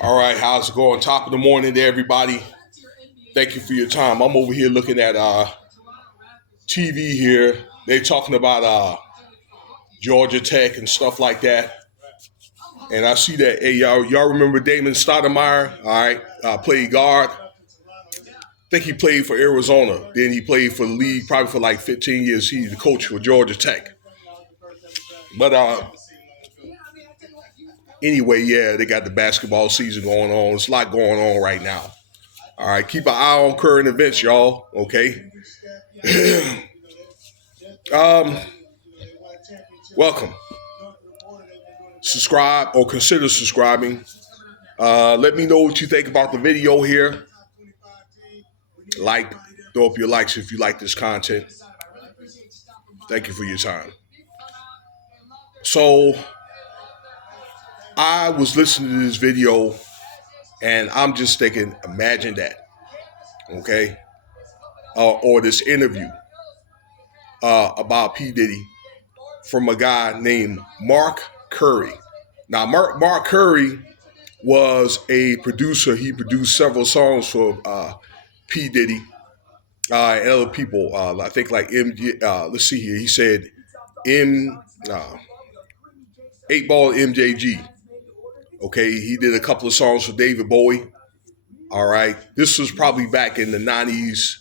All right, how's it going? Top of the morning to everybody. Thank you for your time. I'm over here looking at TV here. They're talking about Georgia Tech and stuff like that. And I see that, hey, y'all remember Damon Stoudemire? All right, played guard. I think he played for Arizona. Then he played for the league probably for like 15 years. He's the coach for Georgia Tech. But anyway, yeah, they got the basketball season going on. There's a lot going on right now. All right, keep an eye on current events, y'all. Okay. um, Welcome. Subscribe or consider subscribing. Let me know what you think about the video here. Like, throw up your likes if you like this content. Thank you for your time. So, I was listening to this video and I'm just thinking, imagine that. Okay. Or this interview about P. Diddy from a guy named Mark Curry. Now, Mark Curry was a producer. He produced several songs for P. Diddy and other people. I think like MJ. Let's see here. He said M 8 Ball MJG. Okay, he did a couple of songs for David Bowie. All right, this was probably back in the 90s,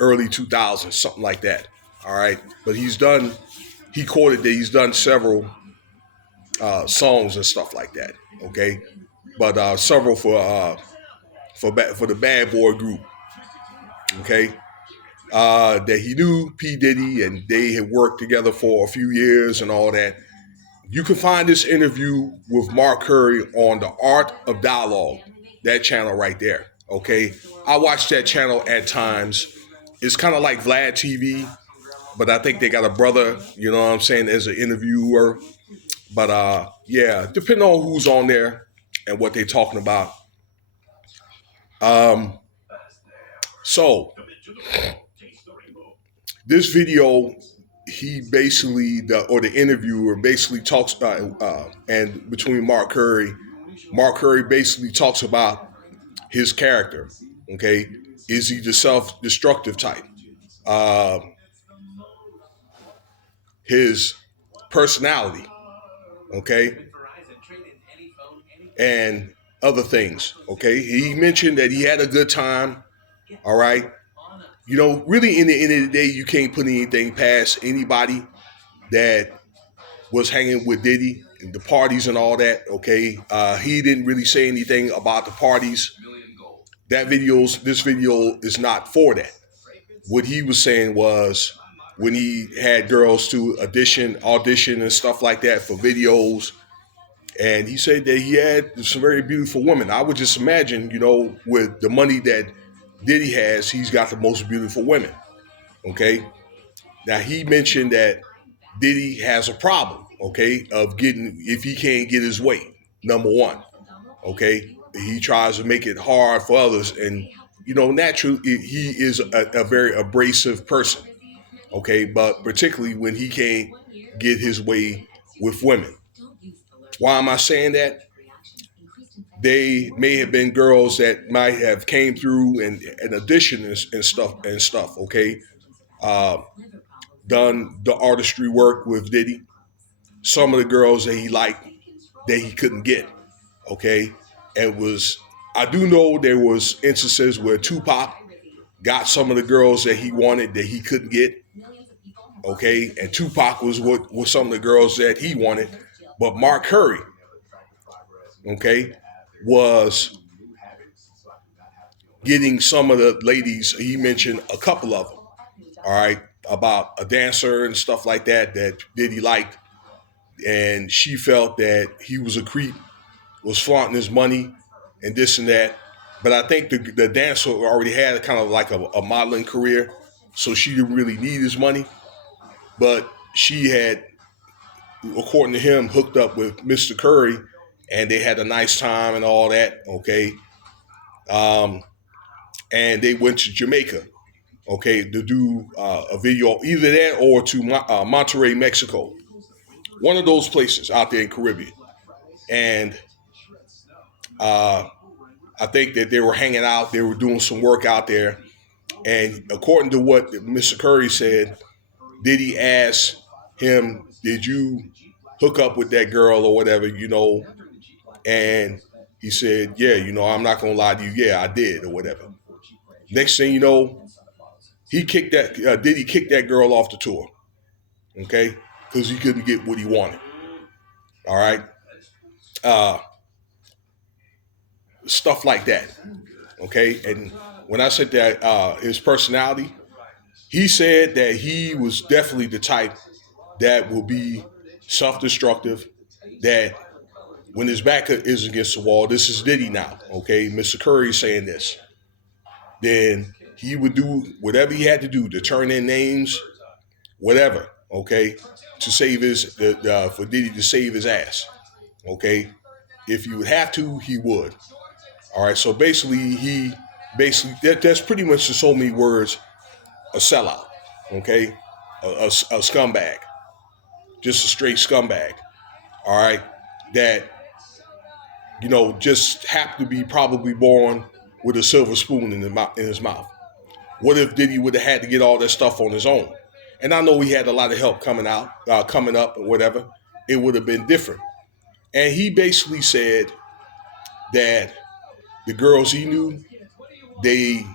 early 2000s, something like that. All right, but he quoted that he's done several songs and stuff like that. Okay, but several for the Bad Boy Group. Okay, that he knew P. Diddy and they had worked together for a few years and all that. You can find this interview with Mark Curry on the Art of Dialogue, that channel right there. Okay, I watch that channel at times. It's kind of like Vlad TV, but I think they got a brother, you know what I'm saying, as an interviewer. But yeah, depending on who's on there and what they're talking about. So this video, the interviewer basically talks and between Mark Curry basically talks about his character. Okay, is he the self-destructive type? His personality. Okay, and other things. Okay, he mentioned that he had a good time. All right. You know, really, in the end of the day, you can't put anything past anybody that was hanging with Diddy and the parties and all that. Okay, he didn't really say anything about the parties. This video is not for that. What he was saying was when he had girls to audition and stuff like that for videos, and he said that he had some very beautiful women. I would just imagine, you know, with the money that Diddy has, he's got the most beautiful women. Okay. Now he mentioned that Diddy has a problem, okay, if he can't get his way, number one. Okay. He tries to make it hard for others. And, you know, naturally, he is a very abrasive person. Okay. But particularly when he can't get his way with women. Why am I saying that? They may have been girls that might have came through and audition and stuff. Okay, done the artistry work with Diddy. Some of the girls that he liked that he couldn't get. Okay, I do know there was instances where Tupac got some of the girls that he wanted that he couldn't get. Okay, and Tupac was some of the girls that he wanted, but Mark Curry, okay, was getting some of the ladies. He mentioned a couple of them, all right, about a dancer and stuff like that Diddy liked, and she felt that he was a creep, was flaunting his money and this and that. But I think the dancer already had kind of like a modeling career, so she didn't really need his money. But she had, according to him, hooked up with Mr. Curry, and they had a nice time and all that. Okay, and they went to Jamaica, okay, to do a video, either that or to Monterrey, Mexico, one of those places out there in Caribbean. and uh, I think that they were hanging out. They were doing some work out there, and according to what Mr. Curry said, Diddy asked him, "Did you hook up with that girl or whatever?" And he said, "Yeah, I'm not gonna lie to you. Yeah, I did or whatever." Next thing you know, he kicked that Diddy kicked that girl off the tour, okay, because he couldn't get what he wanted. All right, uh, stuff like that. Okay, and when I said that his personality, he said that he was definitely the type that will be self-destructive. That when his back is against the wall, this is Diddy now. Okay, Mr. Curry saying this. Then he would do whatever he had to do to turn in names, whatever. Okay, to save for Diddy to save his ass. Okay, if he would have to, he would. All right. So basically, that's pretty much in so many words a sellout. Okay, a scumbag, just a straight scumbag. All right, that just happened to be probably born with a silver spoon in his mouth. What if Diddy would have had to get all that stuff on his own? And I know he had a lot of help coming up, or whatever. It would have been different. And he basically said that the girls he knew, they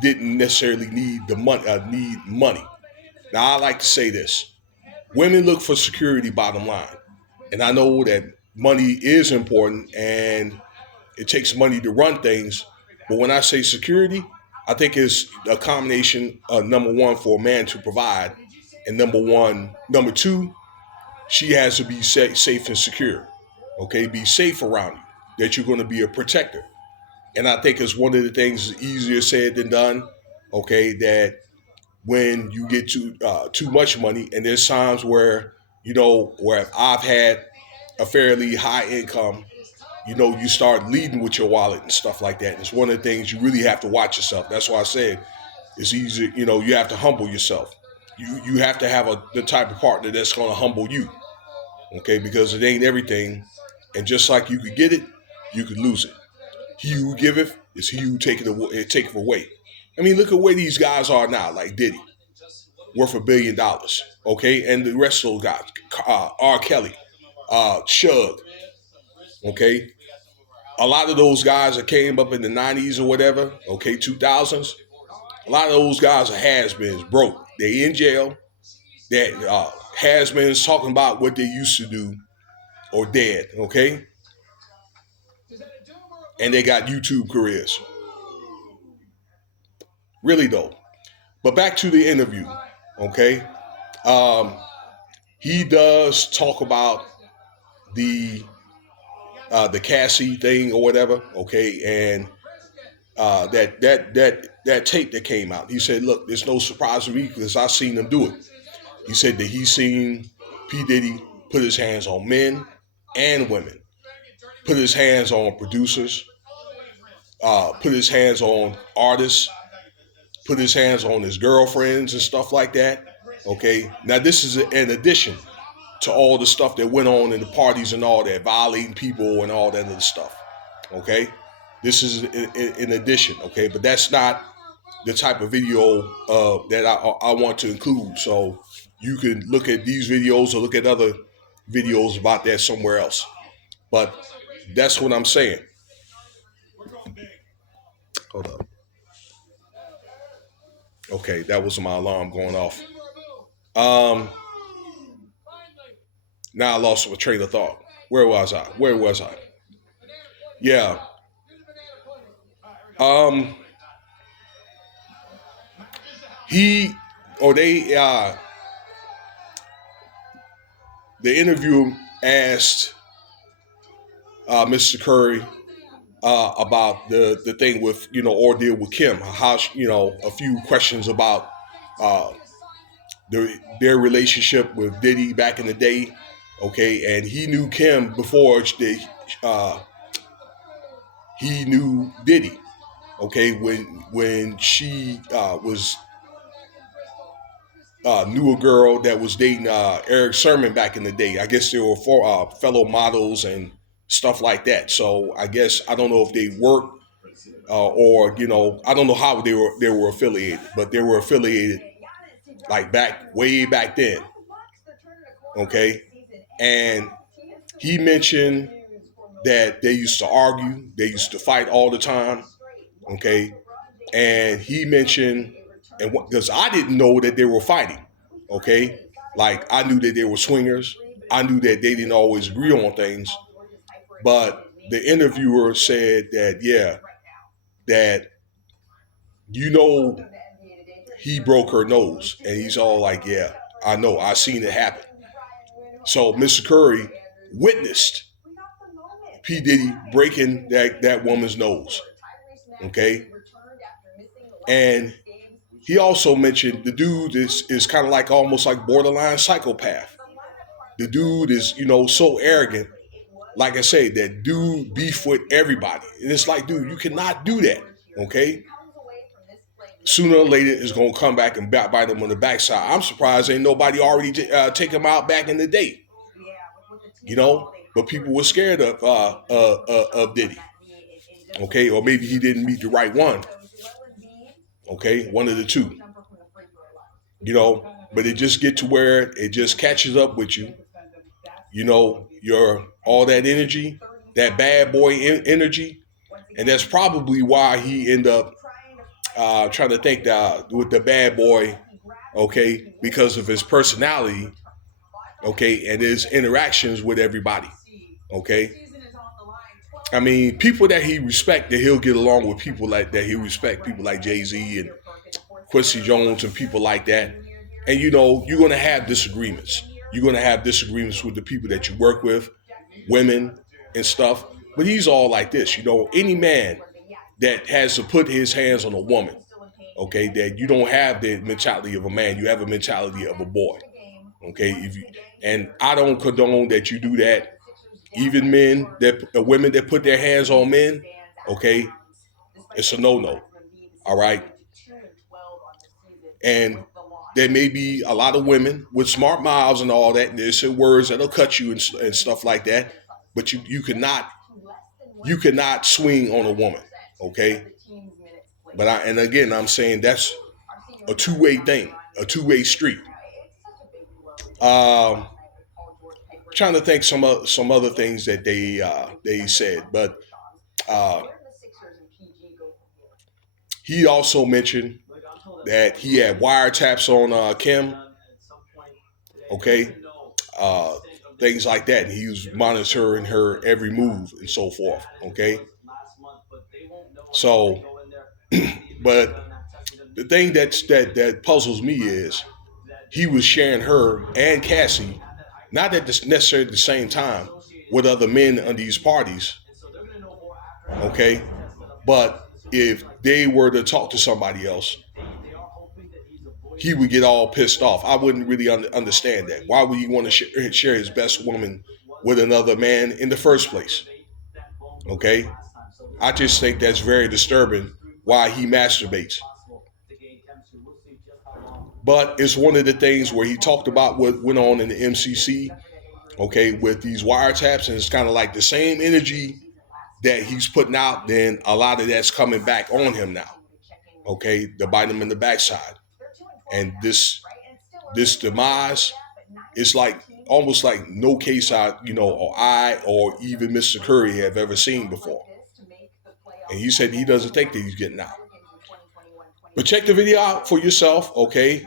didn't necessarily need the money. Need money. Now I like to say this: women look for security. Bottom line, and I know that money is important and it takes money to run things. But when I say security, I think it's a combination of number one for a man to provide, and number two, she has to be safe and secure. Okay, be safe around you. That you're going to be a protector. And I think it's one of the things easier said than done. Okay, that when you get too much money, and there's times where where I've had a fairly high income, you start leading with your wallet and stuff like that. And it's one of the things you really have to watch yourself. That's why I said it's easy. You have to humble yourself. You have to have the type of partner that's going to humble you. Okay, because it ain't everything. And just like you could get it, you could lose it. He who giveth is he who taketh away. I mean, look at where these guys are now, like Diddy, worth $1 billion. Okay, and the rest of those guys, R. Kelly, Shug. Okay, a lot of those guys that came up in the 90s or whatever, okay, 2000s, a lot of those guys are has-beens, broke. They in jail. That has-beens talking about what they used to do or dead, okay? And they got YouTube careers. Really though. But back to the interview, okay? He does talk about the Cassie thing or whatever, okay, and that tape that came out. He said, "Look, there's no surprise to me because I seen them do it." He said that he's seen P. Diddy put his hands on men and women, put his hands on producers, put his hands on artists, put his hands on his girlfriends and stuff like that. Okay, now this is in addition to all the stuff that went on in the parties and all that, violating people and all that other stuff. Okay, this is in addition. Okay, but that's not the type of video that I want to include. So you can look at these videos or look at other videos about that somewhere else. But that's what I'm saying. Hold up. Okay, that was my alarm going off. Um, Now I lost my train of thought. Where was I? Where was I? Yeah. Um, he or they the interview asked Mr. Curry about the thing with ordeal with Kim. How a few questions about uh, their relationship with Diddy back in the day. Okay, and he knew Kim before uh, he knew Diddy. Okay, when she was knew a girl that was dating Eric Sermon back in the day. I guess they were fellow models and stuff like that. So I guess I don't know if they work or I don't know how they were affiliated, but they were affiliated like way back then. Okay, and he mentioned that they used to argue, they used to fight all the time. Okay, and he mentioned, and because I didn't know that they were fighting. Okay, like I knew that they were swingers. I knew that they didn't always agree on things, but the interviewer said that that you know he broke her nose, and he's all like, yeah, I know, I seen it happen. So Mr. Curry witnessed P. Diddy breaking that woman's nose. Okay, and he also mentioned the dude is kind of like almost like borderline psychopath. The dude is so arrogant. Like I say, that dude beef with everybody, and it's like, dude, you cannot do that. Okay, sooner or later it's gonna come back and bite him on the backside. I'm surprised ain't nobody already take him out back in the day. But people were scared of Diddy. Okay, or maybe he didn't meet the right one. Okay, one of the two. But it just get to where it just catches up with you. Your all that energy, that bad boy energy, and that's probably why he ended up trying to think with the bad boy, okay, because of his personality, okay, and his interactions with everybody, okay. I mean, people that he respect, that he'll get along with people like that. He respect people like Jay-Z and Quincy Jones and people like that. And you're going to have disagreements. You're going to have disagreements with the people that you work with, women and stuff. But he's all like this. Any man that has to put his hands on a woman, okay, that you don't have the mentality of a man. You have a mentality of a boy. Okay, and I don't condone that you do that. Even women that put their hands on men, okay, it's a no-no. All right. And there may be a lot of women with smart mouths and all that, and there's some words that'll cut you and stuff like that. But you cannot swing on a woman, okay? But I'm saying that's a two-way thing, a two-way street. Trying to think some other things that they said, but he also mentioned that he had wiretaps on Kim, okay, things like that. And he was monitoring her every move and so forth, okay. So, but the thing that puzzles me is he was sharing her and Cassie, not at necessarily the same time, with other men on these parties, okay. But if they were to talk to somebody else, he would get all pissed off. I wouldn't really understand that. Why would he want to share his best woman with another man in the first place? Okay, I just think that's very disturbing. Why he masturbates. But it's one of the things where he talked about what went on in the MCC, okay, with these wiretaps, and it's kind of like the same energy that he's putting out, then a lot of that's coming back on him now, okay, to bite him in the backside. And this demise is like almost like no case or even Mr. Curry have ever seen before. And he said he doesn't think that he's getting out. But check the video out for yourself, okay?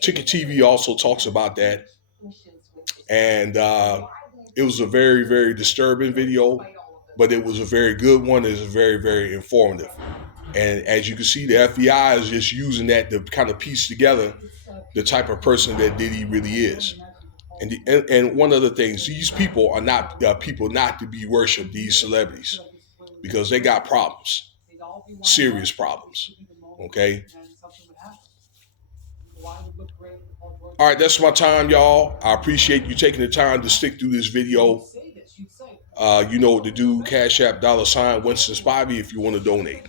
Ticket TV also talks about that. And it was a very, very disturbing video, but it was a very good one. It was very, very informative. And as you can see, the FBI is just using that to kind of piece together the type of person that Diddy really is. And one of the things, these people are not people not to be worshipped, these celebrities, because they got problems, serious problems, okay? All right, that's my time, y'all. I appreciate you taking the time to stick through this video. You know what to do. Cash App, $, Winston Spivey if you want to donate.